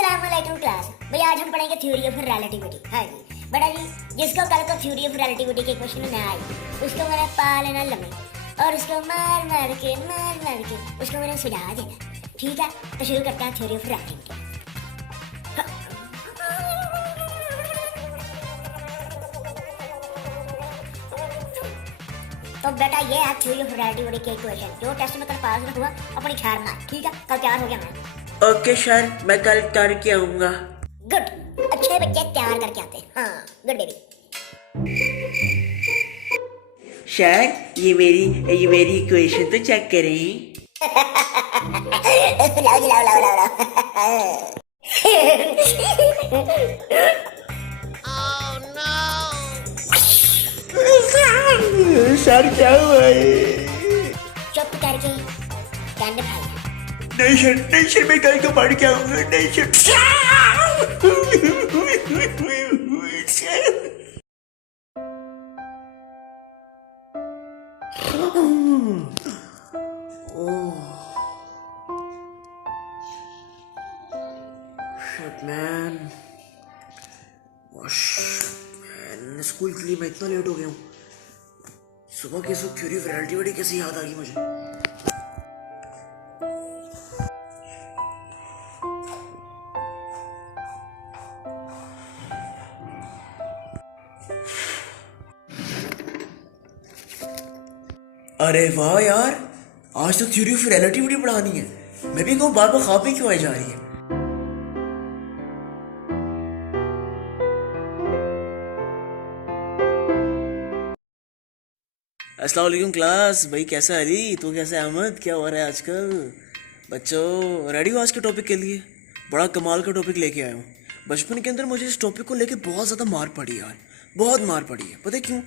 अस्सलाम वालेकुम क्लास। भाई आज हम पढ़ेंगे थ्योरी ऑफ रिलेटिविटी। हाँ जी बड़ा जी, जिसको कल को थ्योरी ऑफ रिलेटिविटी के क्वेश्चन में आई उसको मैंने पा लेना लम्हे और उसको मार मार के उसको मैंने सुझा देना। ठीक है, तो शुरू करते हैं थ्योरी ऑफ रिलेटिविटी। तो बेटा ये है थ्योरी ऑफ रिलेटिविटी के क्वेश्चन जो टेस्ट में कल पास हुआ अपनी छाड़ मार। ठीक है, कल तैयार हो गया मैं। ओके सर, मैं कल करके आऊंगा। गुड, अच्छे बच्चे तैयार करके आते हैं। हाँ गुड बेबी। सर ये मेरी इक्वेशन तो चेक करें। लाओ। सर क्या हुआ है? चुप करके कैंड खाई। नहीं सर मैं कल को पढ़ के आऊंगा। नहीं सर। मैन स्कूल के लिए मैं इतना लेट हो गया हूँ। सुबह के सब थ्योरी ऑफ रिलेटिविटी कैसे याद आ गई मुझे? अरे वाह यार, आज तो थ्योरी ऑफ रिलेटिविटी पढ़ानी है। मैं भी कहूँ बार बार ख्वाब में क्यों आई जा रही है? अस्सलाम वालेकुम क्लास। भाई कैसा है अली, तू कैसा है अहमद, क्या हो रहा है आजकल? बच्चों रेडी हो आज के टॉपिक के लिए? बड़ा कमाल का टॉपिक लेके आया हूँ। बचपन के अंदर मुझे इस टॉपिक को लेके बहुत ज़्यादा मार पड़ी यार, बहुत मार पड़ी है। पता है क्यों?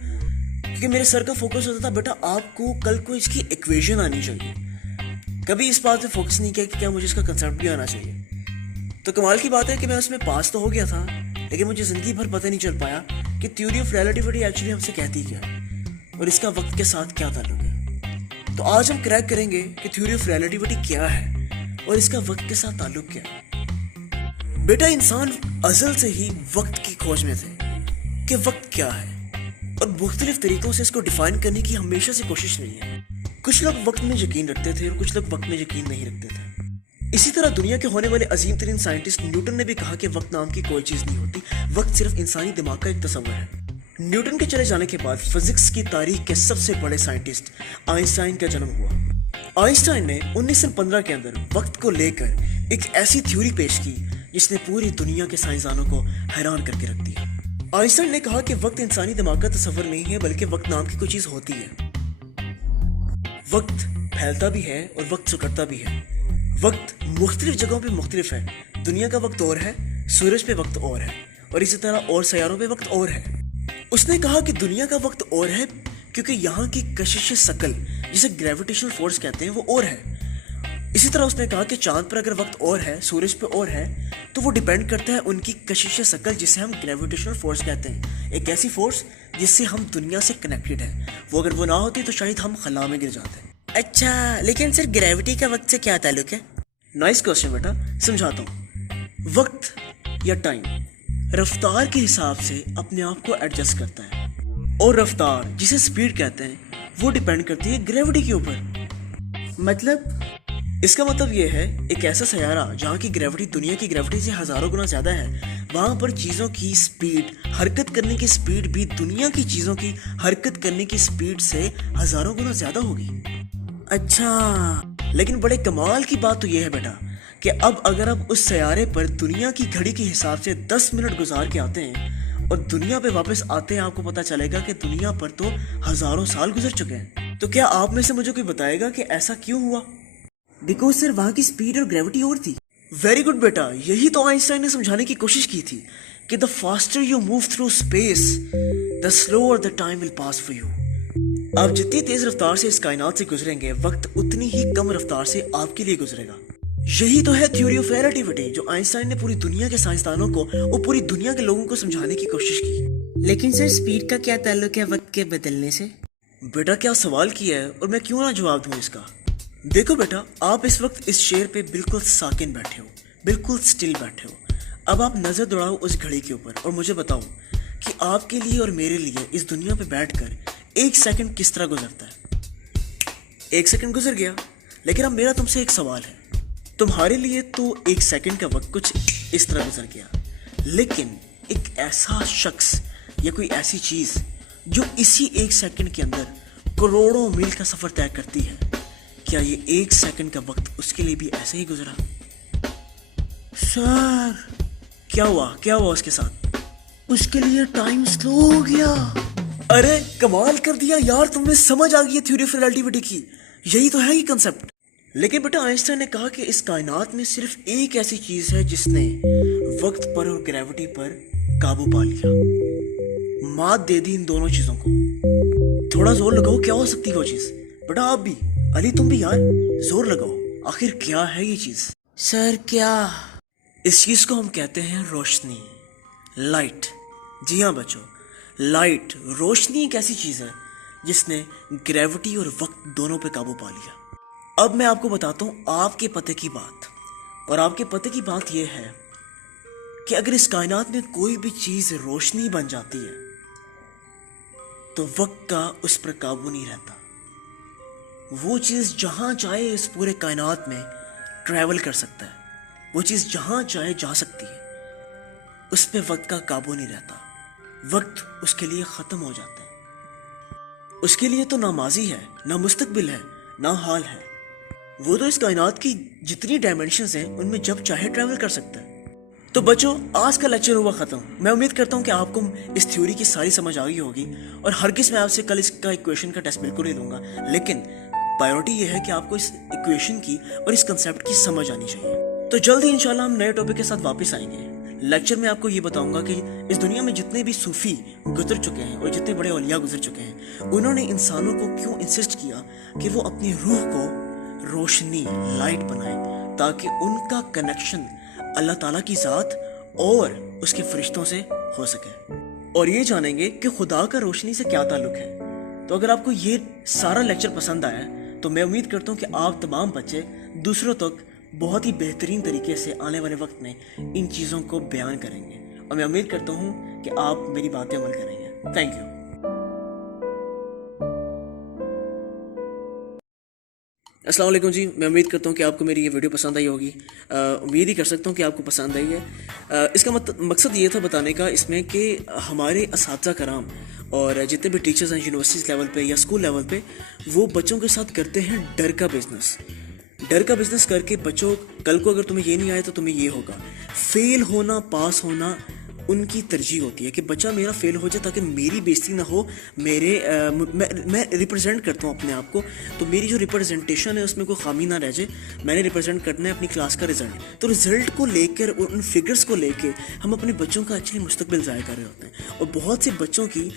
क्योंकि मेरे सर का फोकस होता था बेटा आपको कल को इसकी इक्वेशन आनी चाहिए। कभी इस बात पे फोकस नहीं किया कि क्या मुझे इसका कंसेप्ट भी आना चाहिए। तो कमाल की बात है कि मैं उसमें पास तो हो गया था, लेकिन मुझे ज़िंदगी भर पता नहीं चल पाया कि थ्योरी ऑफ रिलेटिविटी एक्चुअली हमसे कहती क्या है और इसका वक्त के साथ क्या ताल्लुक है। तो आज हम क्रैक करेंगे कि थ्योरी ऑफ रिलेटिविटी क्या है और इसका वक्त के साथ ताल्लुक क्या है। बेटा इंसान अज़ल से ही वक्त की खोज में थे कि वक्त क्या है और मुख्तलिफ तरीकों से इसको डिफाइन करने की हमेशा से कोशिश नहीं है। कुछ लोग वक्त में यकीन रखते थे और कुछ लोग वक्त में यकीन नहीं रखते थे। इसी तरह दुनिया के होने वाले अजीम तरीन साइंटिस्ट न्यूटन ने भी कहा कि वक्त नाम की कोई चीज़ नहीं होती, वक्त सिर्फ इंसानी दिमाग का एक तस्वर है। न्यूटन के चले जाने के बाद फिजिक्स की तारीख के सबसे बड़े साइंटिस्ट आइंस्टाइन का जन्म हुआ। आइंस्टाइन ने 1915 के अंदर वक्त को लेकर एक ऐसी थ्योरी पेश की जिसने पूरी दुनिया के साइंसदानों को हैरान करके रख दिया। आइंस्टाइन ने कहा कि वक्त इंसानी दिमाग का तस्वर नहीं है, बल्कि वक्त नाम की कोई चीज होती है। वक्त फैलता भी है और वक्त सुकड़ता भी है। वक्त मुख्तलिफ जगहों पे मुख्तलिफ है। दुनिया का वक्त और है, सूरज पे वक्त और है, और इसी तरह और सैयारों पे वक्त और है। उसने कहा कि दुनिया का वक्त और है क्योंकि यहाँ की कशिश शकल जिसे ग्रेविटेशनल फोर्स कहते हैं वो और है। इसी तरह उसने कहा कि चांद पर अगर वक्त और है, सूरज पे और है, तो वो डिपेंड करता है उनकी कशिश शकल जिसे हम ग्रेविटेशनल फोर्स कहते हैं। एक ऐसी फोर्स जिससे हम दुनिया से कनेक्टेड हैं। वो अगर वो ना होती तो शायद हम खला में गिर जाते। अच्छा, लेकिन सर ग्रेविटी का वक्त से क्या ताल्लुक है? नाइस क्वेश्चन बेटा, समझाता हूँ। वक्त या टाइम रफ्तार के हिसाब से अपने आप को एडजस्ट करता है, और रफ्तार जिसे स्पीड कहते हैं वो डिपेंड करती है ग्रेविटी के ऊपर। मतलब इसका मतलब ये है एक ऐसा सैयारा जहाँ की ग्रेविटी दुनिया की ग्रेविटी से हजारों गुना ज्यादा है, वहां पर चीजों की स्पीड, हरकत करने की स्पीड भी दुनिया की चीजों की हरकत करने की स्पीड से हजारों गुना ज्यादा होगी। अच्छा, लेकिन बड़े कमाल की बात तो ये है बेटा कि अब अगर आप उस सैयारे पर दुनिया की घड़ी के हिसाब से 10 मिनट गुजार के आते हैं और दुनिया पे वापस आते हैं, आपको पता चलेगा कि दुनिया पर तो हजारों साल गुजर चुके हैं। तो क्या आप में से मुझे कोई बताएगा कि ऐसा क्यों हुआ? बिकॉज सर वहां की स्पीड और ग्रेविटी और थी। वेरी गुड बेटा, यही तो आइंस्टाइन ने समझाने की कोशिश की थी कि the faster you move through space the slower the time will pass for you. आप जितनी तेज रफ्तार से इस कायनात से गुजरेंगे, वक्त उतनी ही कम रफ्तार से आपके लिए गुजरेगा। यही तो है थ्योरी ऑफ रिलेटिविटी जो आइंस्टाइन ने पूरी दुनिया के साइंसदानों को और पूरी दुनिया के लोगों को समझाने की कोशिश की। लेकिन सर स्पीड का क्या ताल्लुक है वक्त के बदलने से? बेटा क्या सवाल किया है और मैं क्यों ना जवाब दूं इसका। देखो बेटा, आप इस वक्त इस शेर पे बिल्कुल साकिन बैठे हो, बिल्कुल स्टिल बैठे हो, अब आप नजर दौड़ाओ उस घड़ी के ऊपर और मुझे बताओ कि आपके लिए और मेरे लिए इस दुनिया पे बैठकर 1 सेकंड किस तरह गुजरता है। 1 सेकंड गुजर गया, लेकिन अब मेरा तुमसे एक सवाल है। तुम्हारे लिए तो 1 सेकंड का वक्त कुछ इस तरह गुजर गया, लेकिन एक ऐसा शख्स या कोई ऐसी चीज जो इसी 1 सेकंड के अंदर करोड़ों मील का सफर तय करती है, क्या ये 1 सेकंड का वक्त उसके लिए भी ऐसे ही गुजरा? सर, क्या हुआ उसके साथ? उसके लिए टाइम स्लो हो गया। अरे कमाल कर दिया यार, तुमने समझ आ गई थ्योरी ऑफ रिलेटिविटी की। यही तो है ये कंसेप्ट। लेकिन बेटा आइंस्टाइन ने कहा कि इस कायनात में सिर्फ एक ऐसी चीज है जिसने वक्त पर और ग्रेविटी पर काबू पा लिया। मात दे दी इन दोनों चीजों को। थोड़ा जोर लगाओ, क्या हो सकती है वो चीज? बेटा आप भी, अली तुम भी यार, जोर लगाओ, आखिर क्या है ये चीज? सर क्या? इस चीज को हम कहते हैं रोशनी, लाइट। जी हाँ बच्चों, लाइट, रोशनी एक ऐसी चीज है जिसने ग्रेविटी और वक्त दोनों पे काबू पा लिया। अब मैं आपको बताता हूं आपके पते की बात, और आपके पते की बात यह है कि अगर इस कायनात में कोई भी चीज रोशनी बन जाती है तो वक्त का उस पर काबू नहीं रहता। वो चीज जहां चाहे इस पूरे कायनात में ट्रैवल कर सकता है, वो चीज जहां चाहे जा सकती है, उस पे वक्त का काबू नहीं रहता। वक्त उसके लिए खत्म हो जाता है। उसके लिए तो ना माजी है, ना मुस्तकबिल है, ना हाल है। वो तो इस कायनात की जितनी डायमेंशंस हैं उनमें जब चाहे ट्रैवल कर सकता है। तो बच्चों, आज का लेक्चर हुआ खत्म। मैं उम्मीद करता हूँ कि आपको इस थ्योरी की सारी समझ आ गई होगी, और हरगिज़ मैं आपसे कल इसका इक्वेशन का टेस्ट बिल्कुल नहीं लूंगा, लेकिन प्रायोरिटी ये है कि आपको इस इक्वेशन की और इस कंसेप्ट की समझ आनी चाहिए। तो जल्दी इंशाल्लाह हम नए टॉपिक के साथ वापस आएंगे। लेक्चर में आपको ये बताऊंगा कि इस दुनिया में जितने भी सूफी गुजर चुके हैं और जितने बड़े औलिया गुजर चुके हैं, उन्होंने इंसानों को क्यों इंसिस्ट किया कि वो अपनी रूह को रोशनी, लाइट बनाए, ताकि उनका कनेक्शन अल्लाह ताला की ज़ात और उसके फरिश्तों से हो सके। और ये जानेंगे कि खुदा का रोशनी से क्या ताल्लुक है। तो अगर आपको ये सारा लेक्चर पसंद आया तो मैं उम्मीद करता हूँ कि आप तमाम बच्चे दूसरों तक बहुत ही बेहतरीन तरीके से आने वाले वक्त में इन चीज़ों को बयान करेंगे, और मैं उम्मीद करता हूँ कि आप मेरी बातें अमल करेंगे। Thank you. अस्सलाम वालेकुम जी, मैं उम्मीद करता हूँ कि आपको मेरी ये वीडियो पसंद आई होगी। उम्मीद ही कर सकता हूँ कि आपको पसंद आई है। इसका मकसद ये था बताने का इसमें कि हमारे असातिज़ा कराम और जितने भी टीचर्स हैं यूनिवर्सिटीज़ लेवल पे या स्कूल लेवल पे, वो बच्चों के साथ करते हैं डर का बिजनेस। डर का बिजनेस करके बच्चों, कल को अगर तुम्हें ये नहीं आए तो तुम्हें ये होगा। फेल होना, पास होना उनकी तरजीह होती है कि बच्चा मेरा फेल हो जाए ताकि मेरी बेइज्जती ना हो। मैं रिप्रेजेंट करता हूँ अपने आप को, तो मेरी जो रिप्रेजेंटेशन है उसमें कोई खामी ना रह जाए। मैंने रिप्रेजेंट करना है अपनी क्लास का रिजल्ट। तो रिजल्ट को लेकर, उन फिगर्स को लेकर हम अपने बच्चों का एक्चुअली मुस्तकबिल ज़ाया कर रहे होते हैं, और बहुत से बच्चों की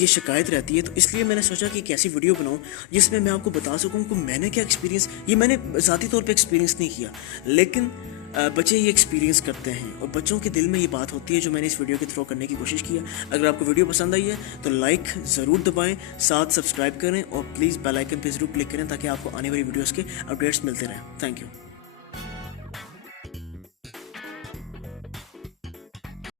ये शिकायत रहती है। तो इसलिए मैंने सोचा कि एक ऐसी वीडियो बनाऊँ जिसमें मैं आपको बता सकूँ कि मैंने क्या एक्सपीरियंस, ये मैंने ज़ाती तौर पर एक्सपीरियंस नहीं किया, लेकिन बच्चे ये एक्सपीरियंस करते हैं, और बच्चों के दिल में ये बात होती है जो मैंने इस वीडियो के थ्रू करने की कोशिश किया। अगर आपको वीडियो पसंद आई है तो लाइक ज़रूर दबाएं, साथ सब्सक्राइब करें, और प्लीज़ बेल आइकन पे ज़रूर क्लिक करें ताकि आपको आने वाली वीडियोस के अपडेट्स मिलते रहें। Thank you.